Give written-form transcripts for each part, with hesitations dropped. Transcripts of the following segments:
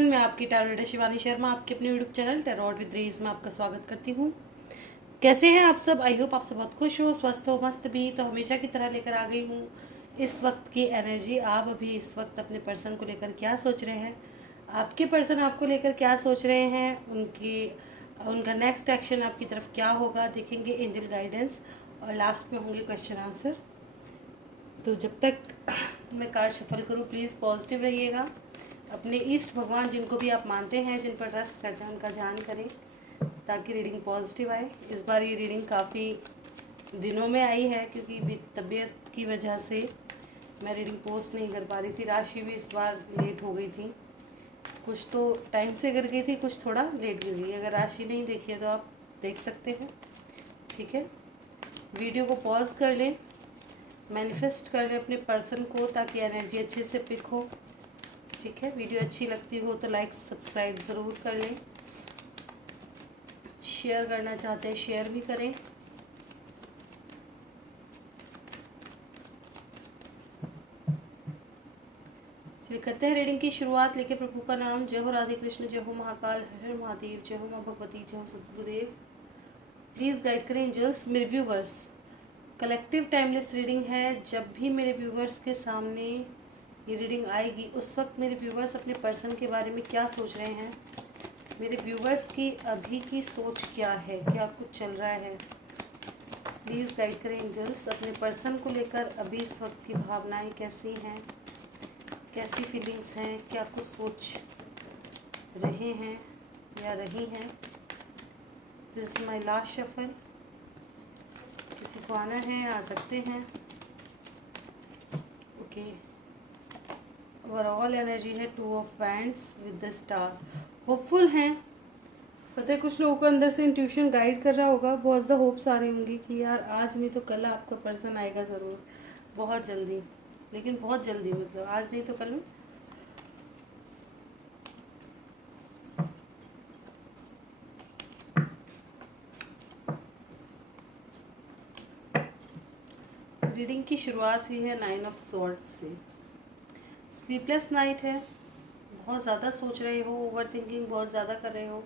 Everyone, मैं आपकी tarot reader Shivani Sharma आपके अपने यूट्यूब चैनल टैरोट विद रेज में आपका स्वागत करती हूँ। कैसे हैं आप सब? आई होप आप सब बहुत खुश हो, स्वस्थ हो, मस्त भी। तो हमेशा की तरह लेकर आ गई हूँ इस वक्त की एनर्जी। आप अभी इस वक्त अपने पर्सन को लेकर क्या सोच रहे हैं, आपके पर्सन आपको लेकर क्या सोच रहे हैं, उनका नेक्स्ट एक्शन आपकी तरफ क्या होगा, देखेंगे एंजल गाइडेंस, और लास्ट में होंगे क्वेश्चन आंसर। तो जब तक मैं कार्ड शफल करूँ, प्लीज़ पॉजिटिव रहिएगा। अपने इष्ट भगवान जिनको भी आप मानते हैं, जिन पर ट्रस्ट करते हैं, उनका ध्यान करें ताकि रीडिंग पॉजिटिव आए। इस बार ये रीडिंग काफ़ी दिनों में आई है क्योंकि तबीयत की वजह से मैं रीडिंग पोस्ट नहीं कर पा रही थी। राशि भी इस बार लेट हो गई थी, कुछ तो टाइम से गिर गई थी, कुछ थोड़ा लेट गिर गई। अगर राशि नहीं देखी है तो आप देख सकते हैं, ठीक है। वीडियो को पॉज कर लें, मैनिफेस्ट कर लें अपने पर्सन को ताकि एनर्जी अच्छे से पिक हो, ठीक है। वीडियो अच्छी लगती हो तो लाइक सब्सक्राइब ज़रूर कर लें, शेयर करना चाहते हैं शेयर भी करें। चलिए करते हैं रीडिंग की शुरुआत। लेके प्रभु का नाम। जय हो राधे कृष्ण, जय हो महाकाल, हर हर महादेव, जय हो माँ भगवती, जय हो सतगुरुदेव। प्लीज़ गाइड करें एंजल्स। मेरे व्यूवर्स, कलेक्टिव टाइमलेस रीडिंग है। जब भी मेरे व्यूवर्स के सामने ये रीडिंग आएगी उस वक्त मेरे व्यूवर्स अपने पर्सन के बारे में क्या सोच रहे हैं, मेरे व्यूवर्स की अभी की सोच क्या है, क्या कुछ चल रहा है। प्लीज़ गाइड करें एंजल्स। अपने पर्सन को लेकर अभी इस वक्त की भावनाएं कैसी हैं, कैसी फीलिंग्स हैं, क्या कुछ सोच रहे हैं या रही हैं। This is my last shuffle. किसी को आना है आ सकते हैं, ओके। ओवरऑल एनर्जी है 2 of wands with the star. Hopeful हैं। पता है कुछ लोगों को अंदर से इंट्यूशन गाइड कर रहा होगा, बहुत ज़्यादा होप्स आ रही होंगी कि यार आज नहीं तो कल आपका पर्सन आएगा ज़रूर, बहुत जल्दी। लेकिन बहुत जल्दी, मतलब आज नहीं तो कल में। रीडिंग की शुरुआत हुई है 9 ऑफ स्वॉर्ड्स से। स्लीपलेस नाइट है, बहुत ज़्यादा सोच रहे हो, ओवर थिंकिंग बहुत ज़्यादा कर रहे हो,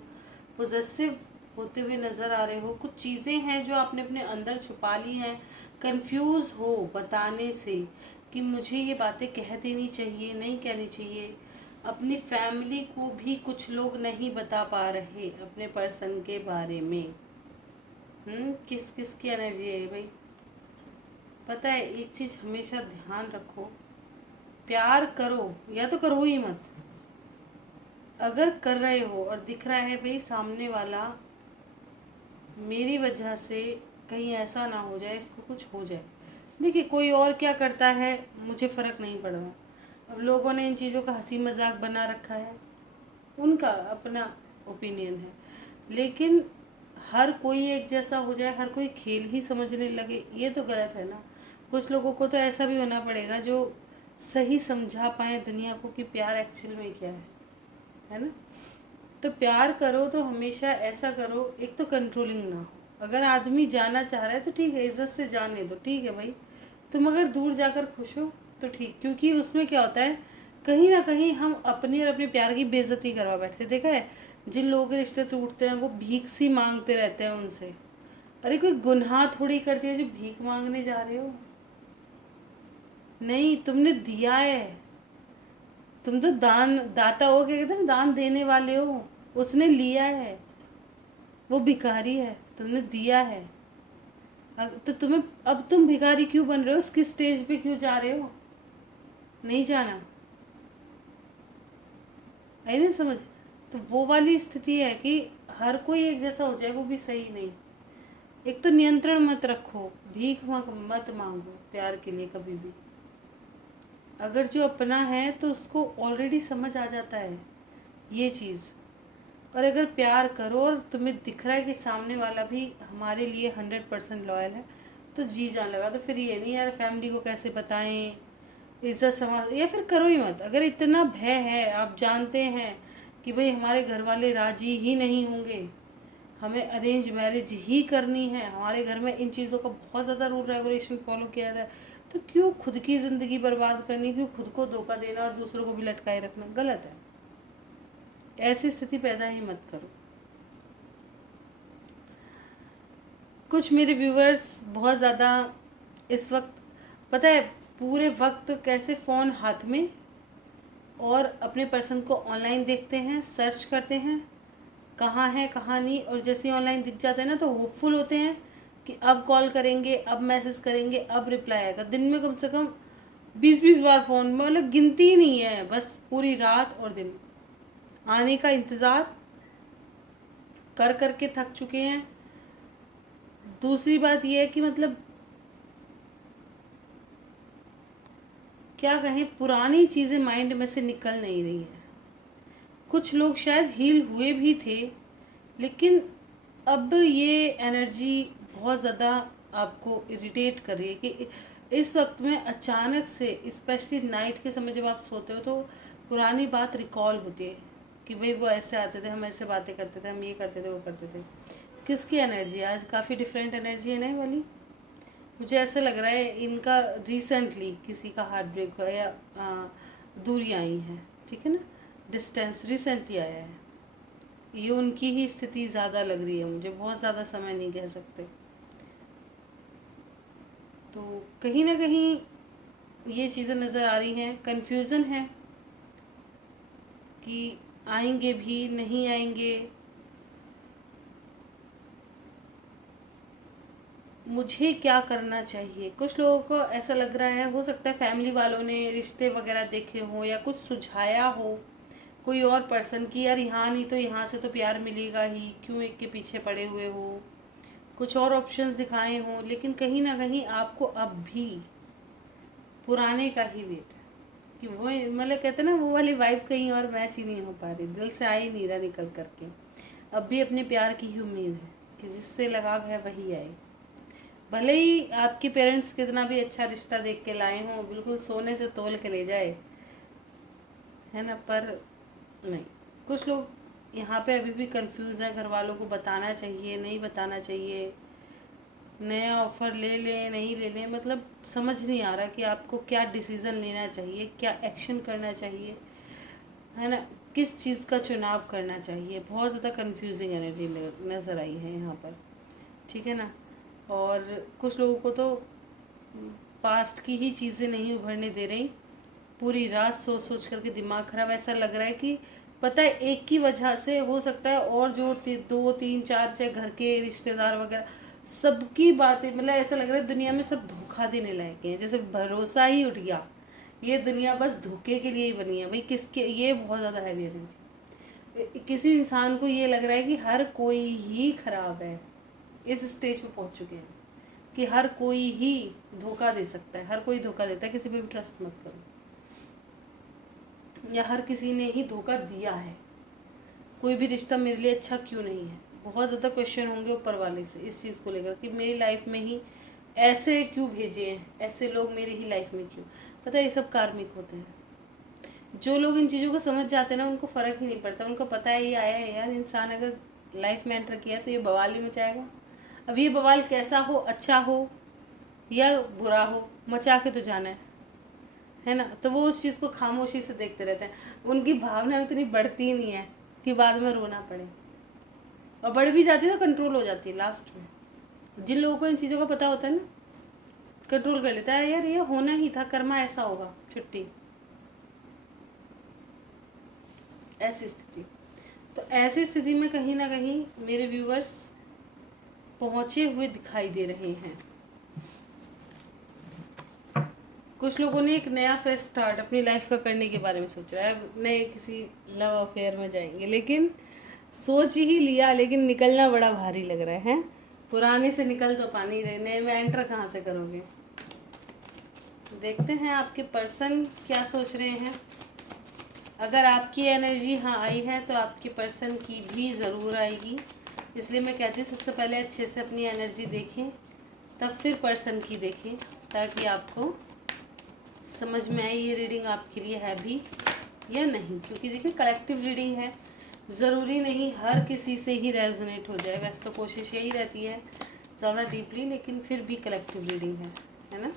पोजेसिव होते हुए नज़र आ रहे हो। कुछ चीज़ें हैं जो आपने अपने अंदर छुपा ली हैं, कंफ्यूज हो बताने से कि मुझे ये बातें कह देनी चाहिए, नहीं कहनी चाहिए। अपनी फैमिली को भी कुछ लोग नहीं बता पा रहे अपने पर्सन के बारे में। किस किस की एनर्जी है भाई? पता है एक चीज़ हमेशा ध्यान रखो, प्यार करो या तो करो ही मत। अगर कर रहे हो और दिख रहा है भाई सामने वाला मेरी वजह से कहीं ऐसा ना हो जाए, इसको कुछ हो जाए, देखिए कोई और क्या करता है मुझे फ़र्क नहीं पड़ रहा। अब लोगों ने इन चीज़ों का हंसी मजाक बना रखा है, उनका अपना ओपिनियन है, लेकिन हर कोई एक जैसा हो जाए, हर कोई खेल ही समझने लगे, ये तो गलत है ना। कुछ लोगों को तो ऐसा भी होना पड़ेगा जो सही समझा पाए दुनिया को कि प्यार एक्चुअल में क्या है ना। तो प्यार करो तो हमेशा ऐसा करो, एक तो कंट्रोलिंग ना हो। अगर आदमी जाना चाह रहा है तो ठीक है, इज्जत से जाने दो, ठीक है भाई। तुम अगर दूर जाकर खुश हो तो ठीक, क्योंकि उसमें क्या होता है, कहीं ना कहीं हम अपने और अपने प्यार की बेइज्जती करवा बैठते। देखा है जिन लोगों के रिश्ते टूटते हैं वो भीख सी मांगते रहते हैं उनसे। अरे कोई गुनाह थोड़ी कर दिया जो भीख मांगने जा रहे हो। नहीं, तुमने दिया है, तुम तो दान दाता हो, क्या कहते हैं, दान देने वाले हो। उसने लिया है, वो भिखारी है, तुमने दिया है। तो तुम्हें अब तुम भिखारी क्यों बन रहे हो? किस स्टेज पे क्यों जा रहे हो? नहीं जाना, आई नहीं समझ। तो वो वाली स्थिति है कि हर कोई एक जैसा हो जाए, वो भी सही नहीं। एक तो नियंत्रण मत रखो, भीख मत मांगो प्यार के लिए कभी भी। अगर जो अपना है तो उसको ऑलरेडी समझ आ जाता है ये चीज़। और अगर प्यार करो और तुम्हें दिख रहा है कि सामने वाला भी हमारे लिए 100% लॉयल है, तो जी जान लगा। तो फिर ये नहीं यार फैमिली को कैसे बताएं, इज्जत समाज, या फिर करो ही मत। अगर इतना भय है, आप जानते हैं कि भाई हमारे घर वाले राजी ही नहीं होंगे, हमें अरेंज मैरिज ही करनी है, हमारे घर में इन चीज़ों का बहुत ज़्यादा रूल रेगुलेशन फॉलो किया जाए, तो क्यों खुद की ज़िंदगी बर्बाद करनी, क्यों खुद को धोखा देना और दूसरों को भी लटकाए रखना? गलत है। ऐसी स्थिति पैदा ही मत करो। कुछ मेरे व्यूवर्स बहुत ज़्यादा इस वक्त, पता है, पूरे वक्त कैसे फ़ोन हाथ में और अपने पर्सन को ऑनलाइन देखते हैं, सर्च करते हैं कहाँ है कहाँ नहीं, और जैसे ही ऑनलाइन दिख जाते हैं ना तो होपफुल होते हैं कि अब कॉल करेंगे, अब मैसेज करेंगे, अब रिप्लाई आएगा। दिन में कम से कम 20-20 बार फ़ोन, मतलब गिनती ही नहीं है, बस पूरी रात और दिन आने का इंतज़ार कर करके थक चुके हैं। दूसरी बात यह है कि मतलब क्या कहें, पुरानी चीज़ें माइंड में से निकल नहीं रही हैं। कुछ लोग शायद हील हुए भी थे, लेकिन अब ये एनर्जी बहुत ज़्यादा आपको इरिटेट कर रही है कि इस वक्त में अचानक से, स्पेशली नाइट के समय जब आप सोते हो, तो पुरानी बात रिकॉल होती है कि भाई वो ऐसे आते थे, हम ऐसे बातें करते थे, हम ये करते थे, वो करते थे। किसकी एनर्जी है आज? काफ़ी डिफरेंट एनर्जी है ना वाली। मुझे ऐसा लग रहा है इनका रिसेंटली किसी का हार्ट ब्रेक हुआ या दूरी आई हैं, ठीक है ना, डिस्टेंस रिसेंटली आया है। ये उनकी ही स्थिति ज़्यादा लग रही है मुझे, बहुत ज़्यादा समय नहीं कह सकते। तो कहीं ना कहीं ये चीज़ें नज़र आ रही हैं, कन्फ्यूज़न है कि आएंगे भी नहीं आएंगे। मुझे क्या करना चाहिए? कुछ लोगों को ऐसा लग रहा है, हो सकता है फैमिली वालों ने रिश्ते वगैरह देखे हों या कुछ सुझाया हो कोई और पर्सन की, यार यहाँ नहीं तो यहाँ से तो प्यार मिलेगा ही, क्यों एक के पीछे पड़े हुए हो, कुछ और ऑप्शंस दिखाए हों। लेकिन कहीं ना कहीं आपको अब भी पुराने का ही वेट है कि वो, मतलब कहते हैं ना, वो वाली वाइफ कहीं और मैच ही नहीं हो पा रही, दिल से आ ही नहीं रहा निकल करके। अब भी अपने प्यार की ही उम्मीद है कि जिससे लगाव है वही आए। भले ही आपके पेरेंट्स कितना भी अच्छा रिश्ता देख के लाए हों, बिल्कुल सोने से तोल के ले जाए, है ना, पर नहीं। कुछ लोग यहाँ पे अभी भी कंफ्यूज हैं, घर वालों को बताना चाहिए नहीं बताना चाहिए, नया ऑफ़र ले लें नहीं ले लें, मतलब समझ नहीं आ रहा कि आपको क्या डिसीज़न लेना चाहिए, क्या एक्शन करना चाहिए, है ना, किस चीज़ का चुनाव करना चाहिए। बहुत ज़्यादा कंफ्यूजिंग एनर्जी नज़र आई है यहाँ पर, ठीक है ना। और कुछ लोगों को तो पास्ट की ही चीज़ें नहीं उभरने दे रही, पूरी रात सोच सोच करके दिमाग ख़राब। ऐसा लग रहा है कि पता है एक की वजह से हो सकता है, और जो 2-3-4 चाहे घर के रिश्तेदार वगैरह सबकी बातें, मतलब ऐसा लग रहा है दुनिया में सब धोखा देने लायक हैं, जैसे भरोसा ही उठ गया, ये दुनिया बस धोखे के लिए ही बनी है भाई। किसके, ये बहुत ज़्यादा हैवी एनर्जी। किसी इंसान को ये लग रहा है कि हर कोई ही खराब है, इस स्टेज पे पहुंच चुके हैं कि हर कोई ही धोखा दे सकता है, हर कोई धोखा देता है, किसी पे भी ट्रस्ट मत करो, या हर किसी ने ही धोखा दिया है। कोई भी रिश्ता मेरे लिए अच्छा क्यों नहीं है। बहुत ज़्यादा क्वेश्चन होंगे ऊपर वाले से इस चीज़ को लेकर कि मेरी लाइफ में ही ऐसे क्यों भेजे हैं, ऐसे लोग मेरी ही लाइफ में क्यों। पता है ये सब कार्मिक होते हैं। जो लोग इन चीज़ों को समझ जाते हैं ना, उनको फ़र्क ही नहीं पड़ता, उनको पता है ये आया है यार, इंसान अगर लाइफ में एंटर किया तो ये बवाल ही मचाएगा। अब ये बवाल कैसा हो, अच्छा हो या बुरा हो, मचा के तो जाना है ना। तो वो उस चीज़ को खामोशी से देखते रहते हैं, उनकी भावना इतनी बढ़ती नहीं है कि बाद में रोना पड़े, और बढ़ भी जाती है तो कंट्रोल हो जाती है लास्ट में। जिन लोगों को इन चीज़ों का पता होता है ना, कंट्रोल कर लेता है, यार ये होना ही था, कर्मा ऐसा होगा, छुट्टी, ऐसी स्थिति। तो ऐसी स्थिति में कहीं ना कहीं मेरे व्यूवर्स पहुँचे हुए दिखाई दे रहे हैं। कुछ लोगों ने एक नया फ्रेश स्टार्ट अपनी लाइफ का करने के बारे में सोच रहा है, नए किसी लव अफेयर में जाएंगे, लेकिन सोच ही लिया, लेकिन निकलना बड़ा भारी लग रहा है। पुराने से निकल तो पानी रहे, नए में एंटर कहाँ से करोगे। देखते हैं आपके पर्सन क्या सोच रहे हैं। अगर आपकी एनर्जी हाँ आई है तो आपके पर्सन की भी ज़रूर आएगी, इसलिए मैं कहती हूँ सबसे पहले अच्छे से अपनी एनर्जी देखें, तब फिर पर्सन की देखें, ताकि आपको समझ में आए ये रीडिंग आपके लिए है भी या नहीं। क्योंकि देखिए कलेक्टिव रीडिंग है, ज़रूरी नहीं हर किसी से ही रेजोनेट हो जाए। वैसे तो कोशिश यही रहती है ज़्यादा डीपली, लेकिन फिर भी कलेक्टिव रीडिंग है ना।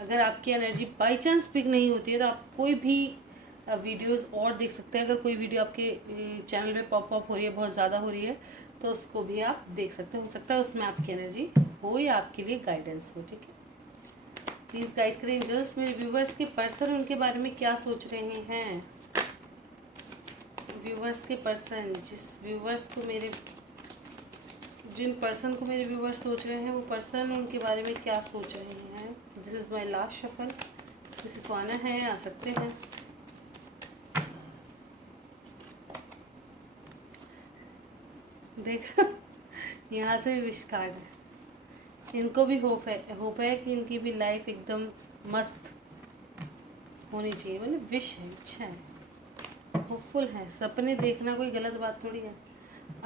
अगर आपकी एनर्जी बाई चांस पिक नहीं होती है तो आप कोई भी वीडियोस और देख सकते हैं। अगर कोई वीडियो आपके चैनल पे पॉप अप हो रही है, बहुत ज़्यादा हो रही है, तो उसको भी आप देख सकते हैं। हो सकता है उसमें आपकी एनर्जी हो या आपके लिए गाइडेंस हो। ठीक है, प्लीज़ गाइड करें एंजल्स। मेरे व्यूवर्स के पर्सन उनके बारे में क्या सोच रहे हैं। व्यूवर्स के पर्सन, जिन पर्सन को मेरे व्यूवर्स सोच रहे हैं, वो पर्सन उनके बारे में क्या सोच रहे हैं। This is my last shuffle. किसी को आना है आ सकते हैं। देख यहाँ से भी विश कार्ड है। इनको भी होप है कि इनकी भी लाइफ एकदम मस्त होनी चाहिए। मतलब विश है, इच्छा है, होपफुल है। सपने देखना कोई गलत बात थोड़ी है।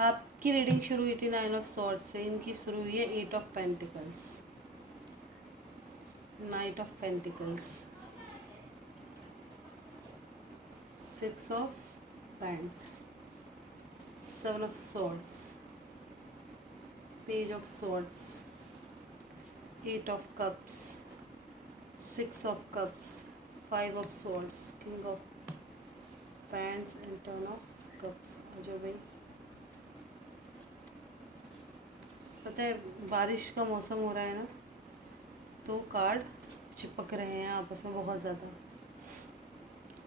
आपकी रीडिंग शुरू हुई थी 9 ऑफ सॉर्ड्स से, इनकी शुरू हुई है 8 of pentacles, night of pentacles, 6 of pants, 7 of swords, page of swords, 8 of cups, 6 of cups, 5 of swords, king of pants and 10 of cups. Ajay भाई, पता है बारिश का मौसम हो रहा है ना, तो कार्ड चिपक रहे हैं आपस में बहुत ज़्यादा।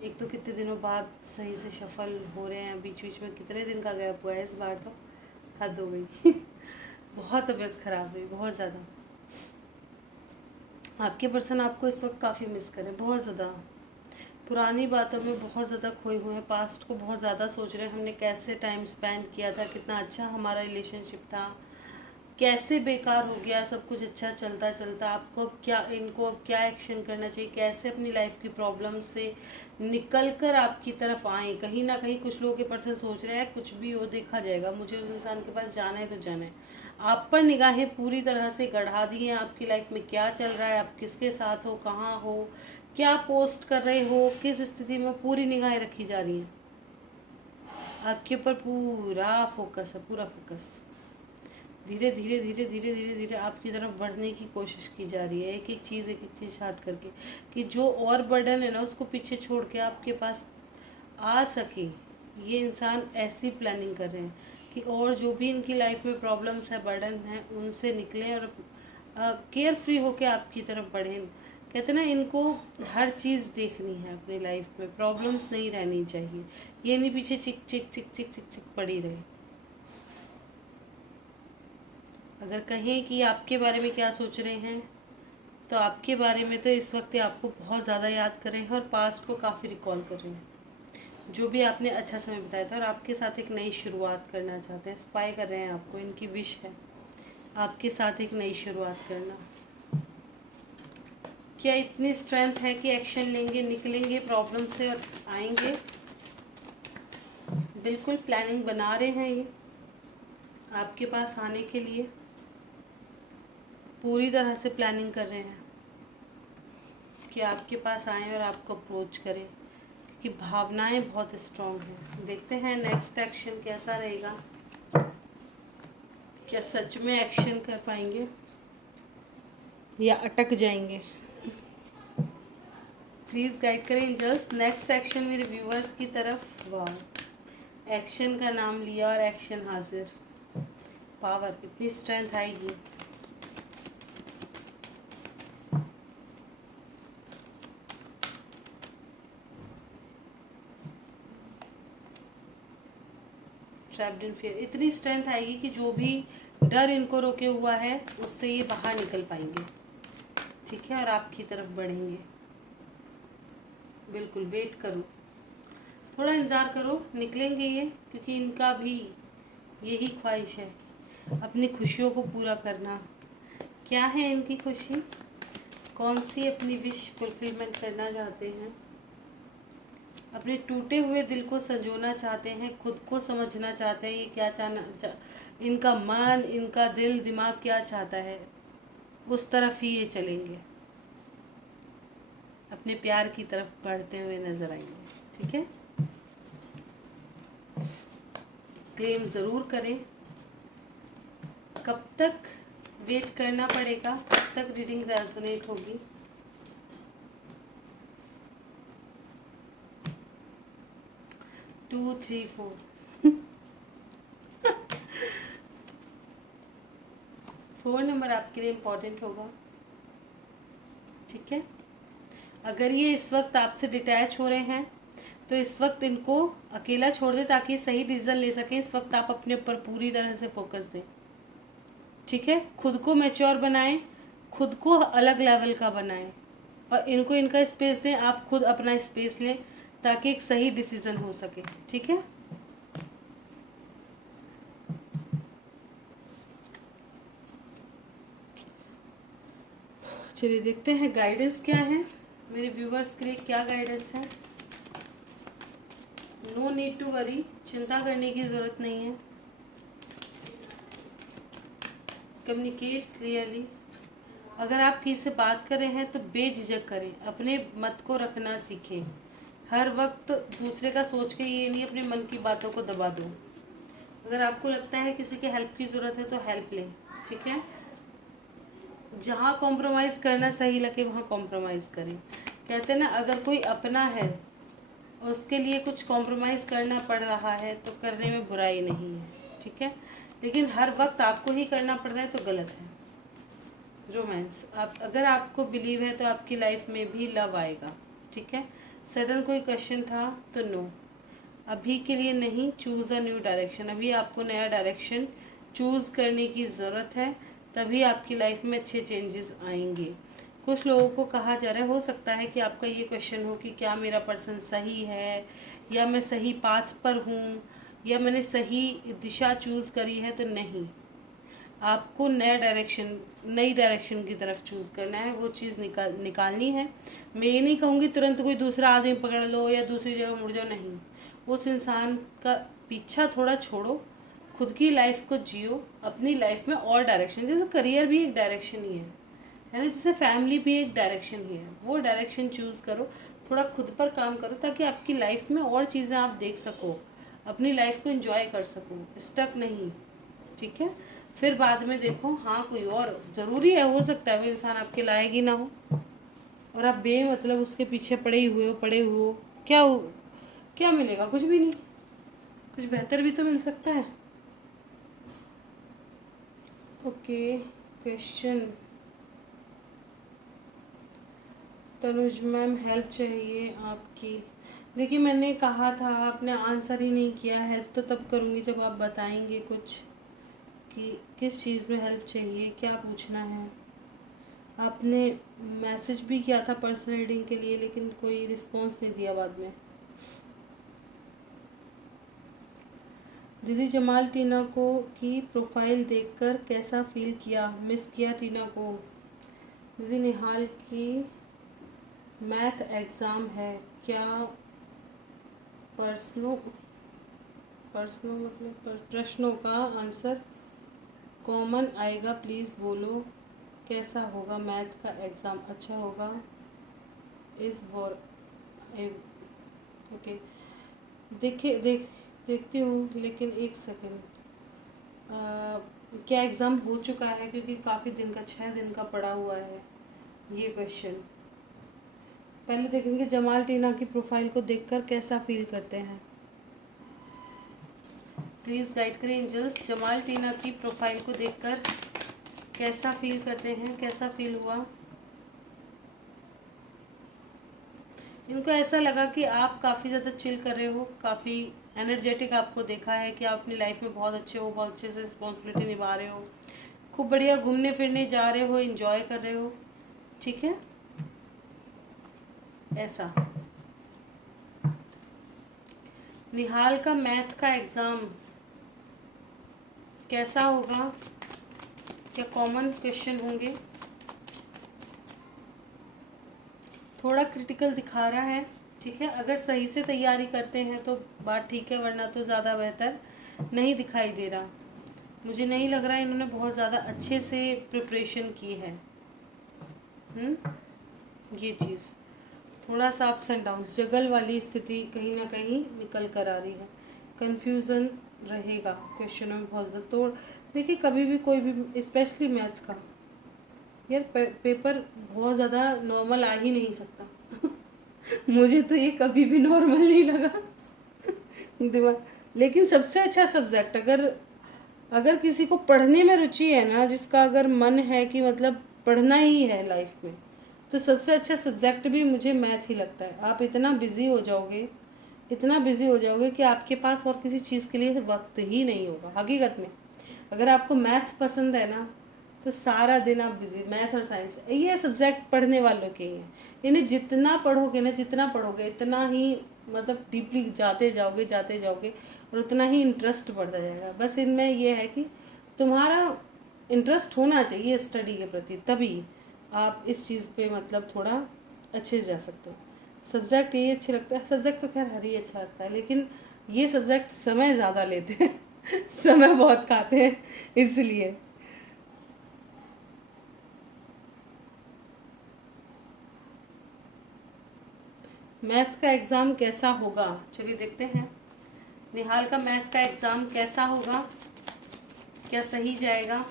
एक तो कितने दिनों बाद सही से शफल हो रहे हैं, बीच बीच में कितने दिन का गैप हुआ है इस बार, तो हद हो गई बहुत तबीयत ख़राब हुई, बहुत ज़्यादा। आपके पर्सन आपको इस वक्त काफ़ी मिस करें, बहुत ज़्यादा। पुरानी बातों में बहुत ज़्यादा खोए हुए हैं, पास्ट को बहुत ज़्यादा सोच रहे हैं। हमने कैसे टाइम स्पेंड किया था, कितना अच्छा हमारा रिलेशनशिप था, कैसे बेकार हो गया सब कुछ अच्छा चलता चलता। आपको अब क्या, इनको अब क्या एक्शन करना चाहिए, कैसे अपनी लाइफ की प्रॉब्लम से निकल कर आपकी तरफ आए। कहीं ना कहीं कुछ लोगों के पर्सन सोच रहे हैं कुछ भी हो देखा जाएगा, मुझे उस इंसान के पास जाना है तो जाना है। आप पर निगाहें पूरी तरह से गढ़ा दी हैं। आपकी लाइफ में क्या चल रहा है, आप किसके साथ हो, कहाँ हो, क्या पोस्ट कर रहे हो, किस स्थिति में, पूरी निगाहें रखी जा रही हैं। आपके ऊपर पूरा फोकस है, पूरा फोकस। धीरे धीरे धीरे धीरे धीरे धीरे आपकी तरफ बढ़ने की कोशिश की जा रही है, एक एक चीज़ हट करके, कि जो और बर्डन है ना उसको पीछे छोड़ के आपके पास आ सके। ये इंसान ऐसी प्लानिंग कर रहे हैं कि और जो भी इनकी लाइफ में प्रॉब्लम्स है, बर्डन है, उनसे निकलें और केयर फ्री होके आपकी तरफ बढ़ें। कहते हैं ना, इनको हर चीज़ देखनी है अपनी लाइफ में, प्रॉब्लम्स नहीं रहनी चाहिए। ये नहीं पीछे चिक चिक चिक चिक चिक चिक पड़ी रहे। अगर कहें कि आपके बारे में क्या सोच रहे हैं, तो आपके बारे में तो इस वक्त आपको बहुत ज़्यादा याद कर रहे हैं और पास्ट को काफ़ी रिकॉल कर रहे हैं। जो भी आपने अच्छा समय बिताया था और आपके साथ एक नई शुरुआत करना चाहते हैं, स्पाई कर रहे हैं आपको। इनकी विश है आपके साथ एक नई शुरुआत करना। क्या इतनी स्ट्रेंथ है कि एक्शन लेंगे, निकलेंगे प्रॉब्लम से और आएंगे। बिल्कुल प्लानिंग बना रहे हैं ये आपके पास आने के लिए, पूरी तरह से प्लानिंग कर रहे हैं कि आपके पास आएँ और आपको अप्रोच करें, क्योंकि भावनाएं बहुत स्ट्रॉन्ग हैं। देखते हैं नेक्स्ट एक्शन कैसा रहेगा, क्या सच में एक्शन कर पाएंगे या अटक जाएंगे। प्लीज़ गाइड करें जस्ट नेक्स्ट एक्शन मेरे व्यूवर्स की तरफ। वाह, एक्शन का नाम लिया और एक्शन हाजिर। पावर, इतनी स्ट्रेंथ आएगी। ट्रैप्ड इन फियर, इतनी स्ट्रेंथ आएगी कि जो भी डर इनको रोके हुआ है उससे ये बाहर निकल पाएंगे। ठीक है, और आपकी तरफ बढ़ेंगे। बिल्कुल वेट करो, थोड़ा इंतज़ार करो, निकलेंगे ये, क्योंकि इनका भी यही ख्वाहिश है अपनी खुशियों को पूरा करना। क्या है इनकी खुशी, कौन सी अपनी विश फुलफिलमेंट करना चाहते हैं। अपने टूटे हुए दिल को संजोना चाहते हैं, खुद को समझना चाहते हैं। ये क्या इनका मन, इनका दिल दिमाग क्या चाहता है, उस तरफ ही ये चलेंगे, अपने प्यार की तरफ बढ़ते हुए नजर आएंगे। ठीक है, क्लेम ज़रूर करें। कब तक वेट करना पड़ेगा, कब तक रीडिंग रेजोनेट होगी। 2 3 4 4 नंबर आपके लिए इम्पोर्टेंट होगा, ठीक है। अगर ये इस वक्त आपसे डिटैच हो रहे हैं तो इस वक्त इनको अकेला छोड़ दें ताकि सही डिसीजन ले सकें। इस वक्त आप अपने ऊपर पूरी तरह से फोकस दें, ठीक है। खुद को मैच्योर बनाएं, खुद को अलग लेवल का बनाएं और इनको इनका स्पेस दें। आप खुद अपना स्पेस लें ताकि एक सही डिसीजन हो सके, ठीक है। चलिए देखते हैं गाइडेंस क्या है मेरे व्यूवर्स के लिए, क्या गाइडेंस है। नो नीड टू वरी, चिंता करने की ज़रूरत नहीं है। Communicate clearly. अगर आप किसी से बात कर रहे हैं तो बेझिझक करें, अपने मत को रखना सीखें। हर वक्त दूसरे का सोच के ये नहीं अपने मन की बातों को दबा दो। अगर आपको लगता है किसी के हेल्प की ज़रूरत है तो हेल्प लें, ठीक है। जहाँ कॉम्प्रोमाइज़ करना सही लगे वहाँ कॉम्प्रोमाइज़ करें। कहते हैं ना, अगर कोई अपना है और उसके लिए कुछ कॉम्प्रोमाइज़ करना पड़ रहा है तो करने में बुराई नहीं है, ठीक है। लेकिन हर वक्त आपको ही करना पड़ रहा है तो गलत है। रोमांस, आप अगर आपको बिलीव है तो आपकी लाइफ में भी लव आएगा, ठीक है। सडन कोई क्वेश्चन था तो नो, अभी के लिए नहीं। चूज़ अ न्यू डायरेक्शन, अभी आपको नया डायरेक्शन चूज़ करने की ज़रूरत है, तभी आपकी लाइफ में अच्छे चेंजेस आएंगे। कुछ लोगों को कहा जा रहा है, हो सकता है कि आपका ये क्वेश्चन हो कि क्या मेरा पर्सन सही है, या मैं सही पाथ पर हूँ, या मैंने सही दिशा चूज़ करी है। तो नहीं, आपको नया डायरेक्शन, नई डायरेक्शन की तरफ चूज़ करना है, वो चीज़ निकालनी है। मैं ये नहीं कहूँगी तुरंत कोई दूसरा आदमी पकड़ लो या दूसरी जगह मुड़ जाओ, नहीं। उस इंसान का पीछा थोड़ा छोड़ो, खुद की लाइफ को जियो, अपनी लाइफ में और डायरेक्शन, जैसे करियर भी एक डायरेक्शन ही है ना, जैसे फैमिली भी एक डायरेक्शन ही है। वो डायरेक्शन चूज़ करो, थोड़ा खुद पर काम करो ताकि आपकी लाइफ में और चीज़ें आप देख सको, अपनी लाइफ को एंजॉय कर सको, स्टक नहीं, ठीक है। फिर बाद में देखो, हाँ कोई और ज़रूरी है, हो सकता है वो इंसान आपके लायक ही ना हो और आप मतलब उसके पीछे पड़े हुए हो, क्या मिलेगा? कुछ भी नहीं, कुछ बेहतर भी तो मिल सकता है। Okay, question. Tanuj ma'am, help चाहिए आपकी। देखिए, मैंने कहा था, आपने आंसर ही नहीं किया। हेल्प तो तब करूँगी जब आप बताएंगे कुछ कि किस चीज़ में हेल्प चाहिए, क्या पूछना है। आपने मैसेज भी किया था पर्सनल रीडिंग के लिए, लेकिन कोई रिस्पॉन्स नहीं दिया बाद में। दीदी, जमाल टीना को की प्रोफाइल देखकर कैसा फील किया? मिस किया टीना को? दीदी, निहाल की मैथ एग्ज़ाम है, क्या प्रश्नों मतलब प्रश्नों का आंसर कॉमन आएगा? प्लीज़ बोलो कैसा होगा मैथ का एग्ज़ाम? अच्छा होगा इस बार? ओके, देखती हूँ, लेकिन एक सेकेंड। क्या एग्ज़ाम हो चुका है? क्योंकि काफ़ी दिन का, 6 दिन का पड़ा हुआ है ये क्वेश्चन। पहले देखेंगे जमाल टीना की प्रोफाइल को देखकर कैसा फील करते हैं। प्लीज़ गाइड करें एंजल्स, जमाल टीना की प्रोफाइल को देखकर कैसा फील करते हैं, कैसा फील हुआ? इनको ऐसा लगा कि आप काफ़ी ज़्यादा चिल कर रहे हो, काफ़ी एनर्जेटिक आपको देखा है कि आप अपनी लाइफ में बहुत अच्छे हो, बहुत अच्छे से रिस्पॉन्सिबिलिटी निभा रहे हो, खूब बढ़िया घूमने फिरने जा रहे हो, एंजॉय कर रहे हो, ठीक है। ऐसा निहाल का मैथ का एग्ज़ाम कैसा होगा? क्या कॉमन क्वेश्चन होंगे? थोड़ा क्रिटिकल दिखा रहा है, ठीक है। अगर सही से तैयारी करते हैं तो बात ठीक है, वरना तो ज़्यादा बेहतर नहीं दिखाई दे रहा। मुझे नहीं लग रहा है इन्होंने बहुत ज़्यादा अच्छे से प्रिपरेशन की है। ये चीज़ थोड़ा सा अप्स एंड डाउन्स, जगल वाली स्थिति कहीं ना कहीं निकल कर आ रही है। कन्फ्यूज़न रहेगा क्वेश्चनों में बहुत ज़्यादा। तो देखिए, कभी भी कोई भी, स्पेशली मैथ्स का यार पेपर बहुत ज़्यादा नॉर्मल आ ही नहीं सकता। मुझे तो ये कभी भी नॉर्मल नहीं लगा। दिमाग। लेकिन सबसे अच्छा सब्जेक्ट, अगर अगर किसी को पढ़ने में रुचि है ना, जिसका अगर मन है कि मतलब पढ़ना ही है लाइफ में, तो सबसे अच्छा सब्जेक्ट भी मुझे मैथ ही लगता है। आप इतना बिजी हो जाओगे, इतना बिजी हो जाओगे कि आपके पास और किसी चीज़ के लिए वक्त ही नहीं होगा हकीकत में। अगर आपको मैथ पसंद है ना, तो सारा दिन आप बिजी, मैथ और साइंस ये सब्जेक्ट पढ़ने वालों के ही हैं। इन्हें जितना पढ़ोगे ना, जितना पढ़ोगे इतना ही मतलब डीपली जाते जाओगे और उतना ही इंटरेस्ट बढ़ता जाएगा। बस इनमें ये है कि तुम्हारा इंटरेस्ट होना चाहिए स्टडी के प्रति, तभी आप इस चीज़ पे मतलब थोड़ा अच्छे से जा सकते हो। सब्जेक्ट ये अच्छे लगता है, सब्जेक्ट तो खैर हर ही अच्छा लगता है, लेकिन ये सब्जेक्ट समय ज़्यादा लेते हैं समय बहुत खाते हैं इसलिए। मैथ का एग्ज़ाम कैसा होगा, चलिए देखते हैं। निहाल का मैथ का एग्ज़ाम कैसा होगा, क्या सही जाएगा?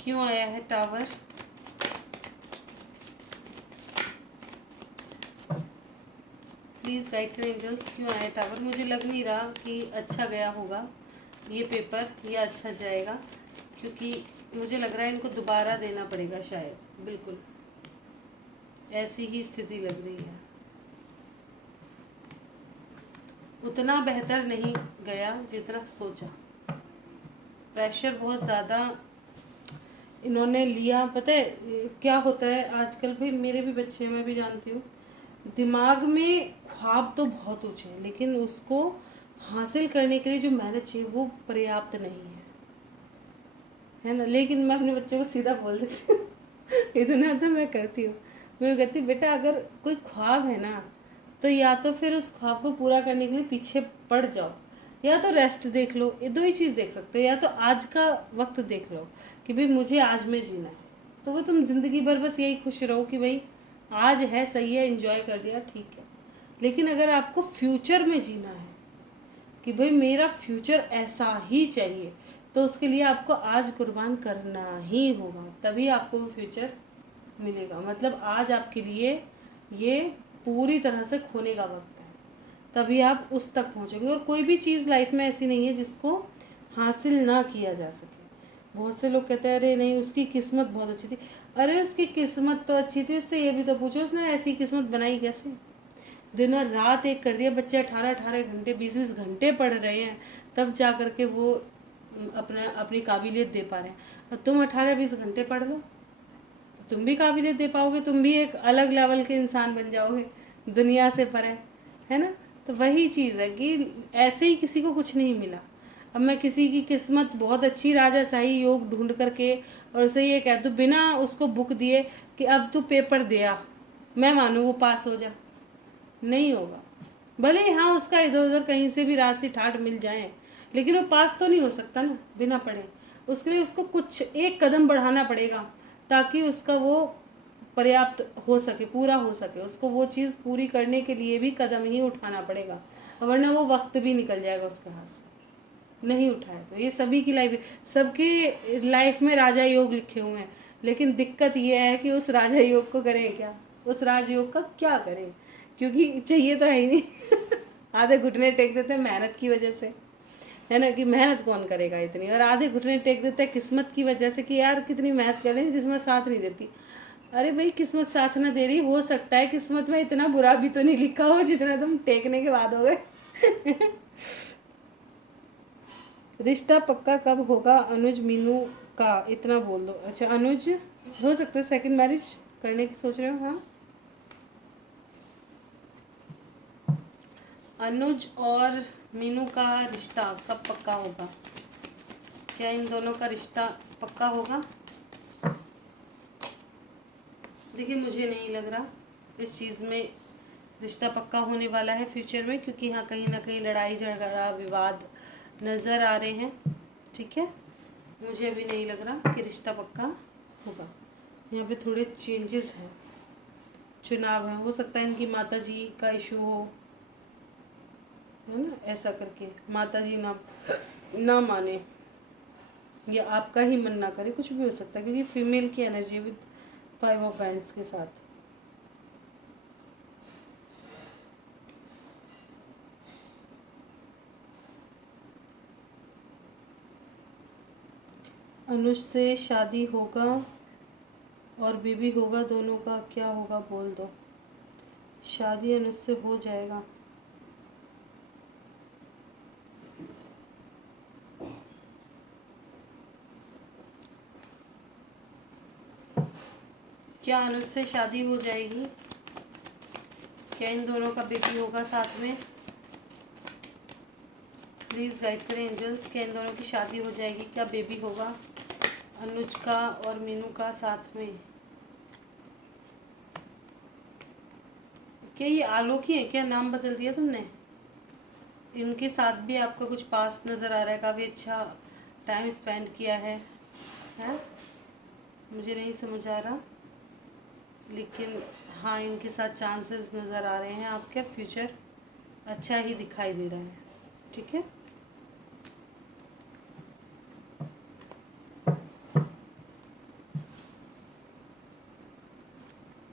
क्यों आया है टावर? प्लीज़ गाइड करें एंजल्स, क्यों आया टावर? मुझे लग नहीं रहा कि अच्छा गया होगा ये पेपर, या अच्छा जाएगा, क्योंकि मुझे लग रहा है इनको दोबारा देना पड़ेगा शायद। बिल्कुल ऐसी ही स्थिति लग रही है। उतना बेहतर नहीं गया जितना सोचा। प्रेशर बहुत ज़्यादा इन्होंने लिया। पता है क्या होता है आजकल, भाई मेरे भी बच्चे हैं, मैं भी जानती हूँ, दिमाग में ख्वाब तो बहुत ऊंचे हैं, लेकिन उसको हासिल करने के लिए जो मेहनत चाहिए वो पर्याप्त नहीं है ना। लेकिन मैं अपने बच्चों को सीधा बोल देती हूँ इतना तो मैं करती हूँ। मैं कहती हूँ बेटा अगर कोई ख्वाब है ना, तो या तो फिर उस ख्वाब को पूरा करने के लिए पीछे पड़ जाओ, या तो रेस्ट देख लो। ये दो ही चीज़ देख सकते हो, या तो आज का वक्त देख लो कि भाई मुझे आज में जीना है, तो वो तुम ज़िंदगी भर बस यही खुश रहो कि भाई आज है, सही है, एंजॉय कर लिया, ठीक है। लेकिन अगर आपको फ्यूचर में जीना है कि भाई मेरा फ्यूचर ऐसा ही चाहिए, तो उसके लिए आपको आज कुर्बान करना ही होगा, तभी आपको वो फ्यूचर मिलेगा। मतलब आज आपके लिए ये पूरी तरह से खोने का वक्त है, तभी आप उस तक पहुंचेंगे। और कोई भी चीज़ लाइफ में ऐसी नहीं है जिसको हासिल ना किया जा सके। बहुत से लोग कहते हैं अरे नहीं उसकी किस्मत बहुत अच्छी थी। अरे उसकी किस्मत तो अच्छी थी, उससे ये भी तो पूछो उसने ऐसी किस्मत बनाई कैसे। दिन और रात एक कर दिया, बच्चे 18-18 घंटे 20-20 घंटे पढ़ रहे हैं, तब जा कर के वो अपनी काबिलियत दे पा रहे हैं। और तुम 18-20 घंटे पढ़ लो तो तुम भी काबिलियत दे पाओगे, तुम भी एक अलग लेवल के इंसान बन जाओगे दुनिया से परे, है ना। तो वही चीज़ है कि ऐसे ही किसी को कुछ नहीं मिला। अब मैं किसी की किस्मत बहुत अच्छी राजाशाही योग ढूंढ करके और उसे ये कह दूँ बिना उसको बुक दिए कि अब तू पेपर दिया, मैं मानूँ वो पास हो जा, नहीं होगा। भले ही हाँ उसका इधर उधर कहीं से भी राशि ठाट मिल जाए, लेकिन वो पास तो नहीं हो सकता ना बिना पढ़े। उसके लिए उसको कुछ एक कदम बढ़ाना पड़ेगा, ताकि उसका वो पर्याप्त हो सके, पूरा हो सके। उसको वो चीज़ पूरी करने के लिए भी कदम ही उठाना पड़ेगा, वरना वो वक्त भी निकल जाएगा उसके हाथ से, नहीं उठाए तो। ये सभी की लाइफ, सबकी लाइफ में राजा योग लिखे हुए हैं, लेकिन दिक्कत ये है कि उस राजा योग को करें क्या, उस राजयोग का क्या करें, क्योंकि चाहिए तो है ही नहीं आधे घुटने टेक देते हैं मेहनत की वजह से, है ना, कि मेहनत कौन करेगा इतनी। और आधे घुटने टेक देते हैं किस्मत की वजह से कि यार कितनी मेहनत कर लेंगे, किस्मत साथ नहीं देती। अरे भाई किस्मत साथ ना दे रही, हो सकता है किस्मत में इतना बुरा भी तो नहीं लिखा हो जितना तुम टेकने के बाद हो गए रिश्ता पक्का कब होगा अनुज मीनू का, इतना बोल दो। अच्छा अनुज, हो सकता है सेकंड मैरिज करने की सोच रहे हो? हाँ अनुज और मीनू का रिश्ता कब पक्का होगा? क्या इन दोनों का रिश्ता पक्का होगा? देखिए मुझे नहीं लग रहा इस चीज़ में रिश्ता पक्का होने वाला है फ्यूचर में, क्योंकि यहाँ कहीं ना कहीं लड़ाई झगड़ा विवाद नज़र आ रहे हैं। ठीक है, मुझे अभी नहीं लग रहा कि रिश्ता पक्का होगा। यहाँ पे थोड़े चेंजेस हैं, चुनाव है, हो सकता है इनकी माता जी का इशू हो, है ना, ऐसा करके माता जी ना माने। या आपका ही मन ना करे, कुछ भी हो सकता है, क्योंकि फीमेल की एनर्जी विद 5 ऑफ वैंड्स के साथ। अनुज से शादी होगा और बेबी होगा, दोनों का क्या होगा बोल दो। शादी अनुज से हो जाएगा। क्या अनुज से शादी हो जाएगी? क्या इन दोनों का बेबी होगा साथ में? प्लीज़ गाइड करें एंजल्स। क्या इन दोनों की शादी हो जाएगी? क्या बेबी होगा अनुज का और मीनू का साथ में? क्या ये आलोक ही है क्या? नाम बदल दिया तुमने? इनके साथ भी आपका कुछ पास्ट नज़र आ रहा है, काफ़ी अच्छा टाइम स्पेंड किया है? मुझे नहीं समझ आ रहा, लेकिन हाँ इनके साथ चांसेस नज़र आ रहे हैं। आपका फ्यूचर अच्छा ही दिखाई दे रहा है। ठीक है,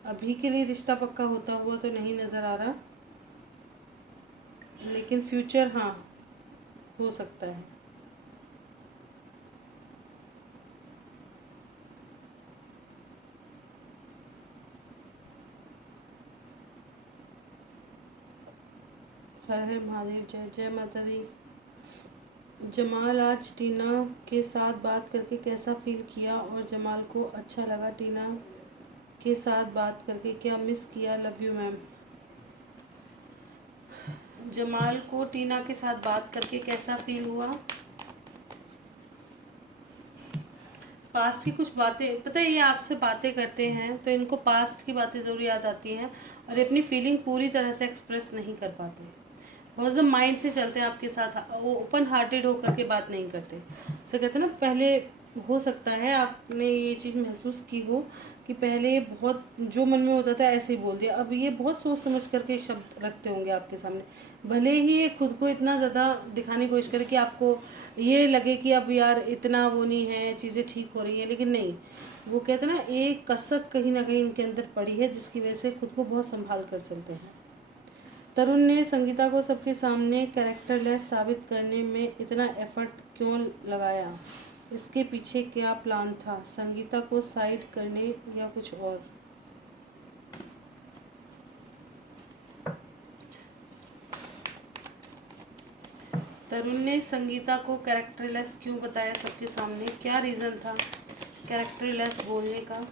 अभी के लिए रिश्ता पक्का होता हुआ तो नहीं नज़र आ रहा, लेकिन फ्यूचर हाँ हो सकता है। हर हर महादेव, जय जय माता दी। जमाल आज टीना के साथ बात करके कैसा फील किया और जमाल को अच्छा लगा टीना के साथ बात करके? क्या मिस किया? Love you ma'am. जमाल को टीना के साथ बात करके कैसा फील हुआ? पास्ट की कुछ बातें, पता है ये आपसे बातें करते हैं तो इनको पास्ट की बातें ज़रूर याद आती हैं और ये अपनी फीलिंग पूरी तरह से एक्सप्रेस नहीं कर पाते, बहुत ज़्यादा माइंड से चलते हैं आपके साथ, वो ओपन हार्टेड होकर के बात नहीं करते। जैसे कहते हैं ना, पहले हो सकता है आपने ये चीज़ महसूस की हो कि पहले बहुत जो मन में होता था ऐसे ही बोल दिया, अब ये बहुत सोच समझ करके शब्द रखते होंगे आपके सामने, भले ही ये खुद को इतना ज़्यादा दिखाने की कोशिश करे कि आपको ये लगे कि अब यार इतना वो नहीं है, चीज़ें ठीक हो रही है, लेकिन नहीं, वो कहते हैं ना एक कसक कहीं ना कहीं इनके अंदर पड़ी है जिसकी वजह से खुद को बहुत संभाल कर चलते हैं। तरुण ने संगीता को सबके सामने कैरेक्टरलेस साबित करने में इतना एफर्ट क्यों लगाया? इसके पीछे क्या प्लान था? संगीता को साइड करने या कुछ और? तरुण ने संगीता को कैरेक्टरलेस क्यों बताया सबके सामने? क्या रीज़न था कैरेक्टरलेस बोलने का?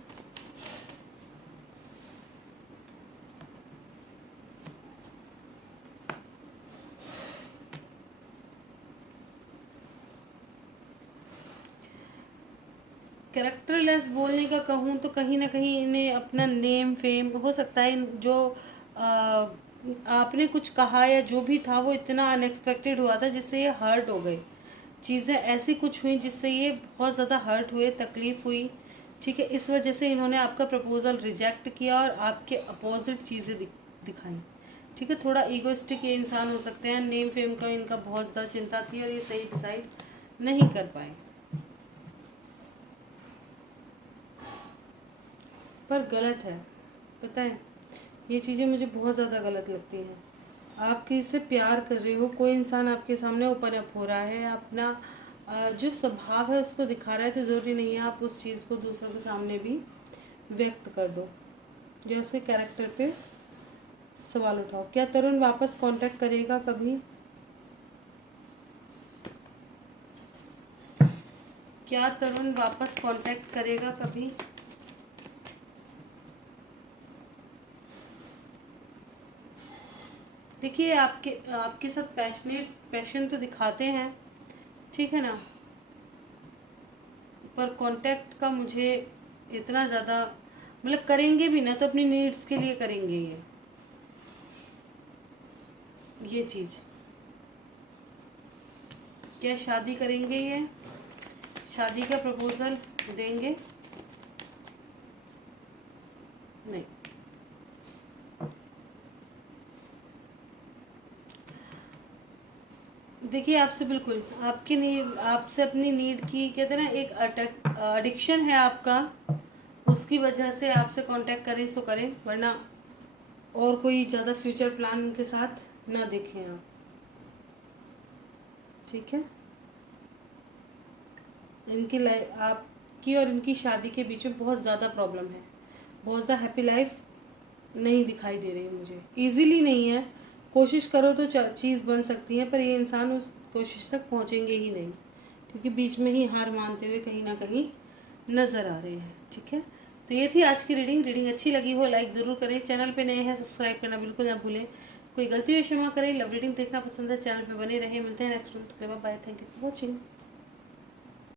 कैरेक्टरलेस बोलने का कहूँ तो कहीं ना कहीं इन्हें अपना नेम फेम हो सकता है, जो आपने कुछ कहा या जो भी था वो इतना अनएक्सपेक्टेड हुआ था जिससे ये हर्ट हो गए, चीज़ें ऐसी कुछ हुई जिससे ये बहुत ज़्यादा हर्ट हुए, तकलीफ़ हुई। ठीक है, इस वजह से इन्होंने आपका प्रपोज़ल रिजेक्ट किया और आपके अपोजिट चीज़ें दिखाई। ठीक है, थोड़ा ईगोइस्टिक ये इंसान हो सकते हैं, नेम फेम का इनका बहुत ज़्यादा चिंता थी और ये सही डिसाइड नहीं कर पाए, पर गलत है। पता है ये चीज़ें मुझे बहुत ज़्यादा गलत लगती हैं। आप किसी से प्यार कर रहे हो, कोई इंसान आपके सामने ओपन अप हो रहा है, अपना जो स्वभाव है उसको दिखा रहा है, तो ज़रूरी नहीं है आप उस चीज़ को दूसरों के सामने भी व्यक्त कर दो या उसके कैरेक्टर पे सवाल उठाओ। क्या तरुण वापस कांटेक्ट करेगा कभी? क्या तरुण वापस कांटेक्ट करेगा कभी? देखिए आपके आपके साथ पैशन तो दिखाते हैं, ठीक है ना, पर कांटेक्ट का मुझे इतना ज़्यादा, मतलब करेंगे भी ना तो अपनी नीड्स के लिए करेंगे ये चीज़। क्या शादी करेंगे ये? शादी का प्रपोजल देंगे? नहीं। देखिए आपसे बिल्कुल आपकी नीड, आपसे अपनी नीड की कहते हैं ना एक एडिक्शन है आपका, उसकी वजह से आपसे कांटेक्ट करें सो करें, वरना और कोई ज़्यादा फ्यूचर प्लान उनके साथ ना देखें आप। ठीक है, इनकी लाइफ, आपकी और इनकी शादी के बीच में बहुत ज़्यादा प्रॉब्लम है, बहुत ज़्यादा हैप्पी लाइफ नहीं दिखाई दे रही है मुझे, इजीली नहीं है। कोशिश करो तो चीज़ बन सकती है, पर ये इंसान उस कोशिश तक पहुंचेंगे ही नहीं, क्योंकि बीच में ही हार मानते हुए कहीं ना कहीं नज़र आ रहे हैं। ठीक है, तो ये थी आज की रीडिंग अच्छी लगी हो लाइक ज़रूर करें, चैनल पे नए हैं सब्सक्राइब करना बिल्कुल ना भूलें, कोई गलती हो क्षमा करें। लव रीडिंग देखना पसंद है चैनल पे बने रहें, मिलते हैं next video. Bye, thank you for watching.